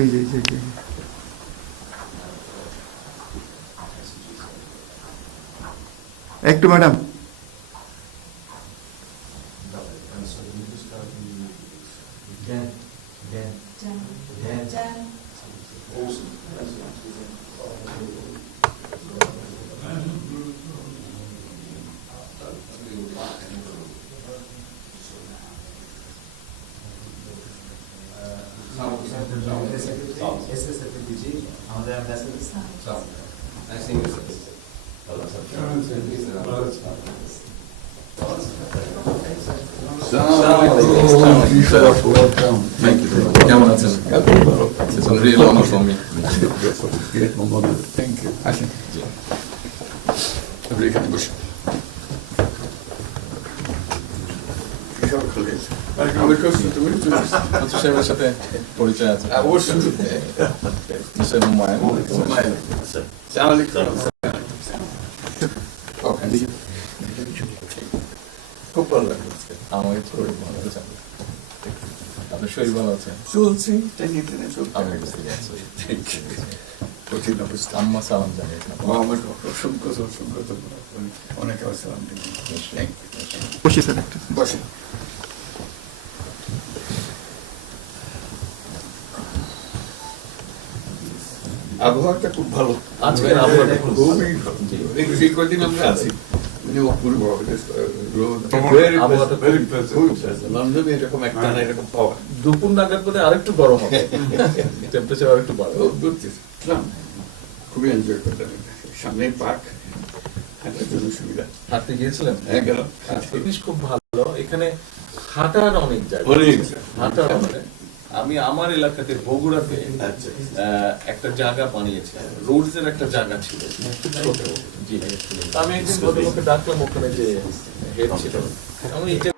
এই যে এই যে একটু ম্যাডাম Thank you. কেমন আছেন? It's a real honor for me. Thank you. আসেন। আপনি এখানে বসুন। আমি করছি, তুমি চলে আসো। আচ্ছা, সাহেবের সাথে পরিচয় আছে। অবশ্যই। মিস্টার হুমায়ুন। আসসালামু আলাইকুম। খুব ভালো লাগলো আজকে। আমাকে শরীর ভালো আছে। আপনার শরীর ভালো আছে? চলছি, টেনে টেনে চলছি। আমি বুঝতে পারছি। Thank you. কঠিন অবস্থা। আম্মা সালাম জানিয়েছেন। আমার অসংখ্য অনেক সালাম দিন। Thank you. বসি স্যার একটু বসেন। আবহাওয়াটা খুব ভালো। আজকের আবহাওয়াটা খুব ভালো। খুবই ভালো। এই কদিন আমরা আছি মানে অপূর্ব রোদ। আবহাওয়াটা লন্ডনে এরকম একটা না এরকম পাওয়া দুপুর নাগাদ করে আরেকটু গরম হবে, টেম্পারেচার আরেকটু বাড়বে। খুবই এনজয় করতাম। সামনে পার্ক, হাঁটার জন্য সুবিধা। হাঁটতে গিয়েছিলেন? হ্যাঁ, গেলাম। জিনিস খুব ভালো, এখানে হাঁটার অনেক জায়গা। হাঁটার মানে আমি আমার এলাকাতে বগুড়াতে একটা জায়গা বানিয়েছি, রোডস এর একটা জায়গা ছিল খুব ছোট। জি, আমি একদিন ভদ্রলোককে ডাকলাম, ওখানে যে হেড ছিল, আমি এটা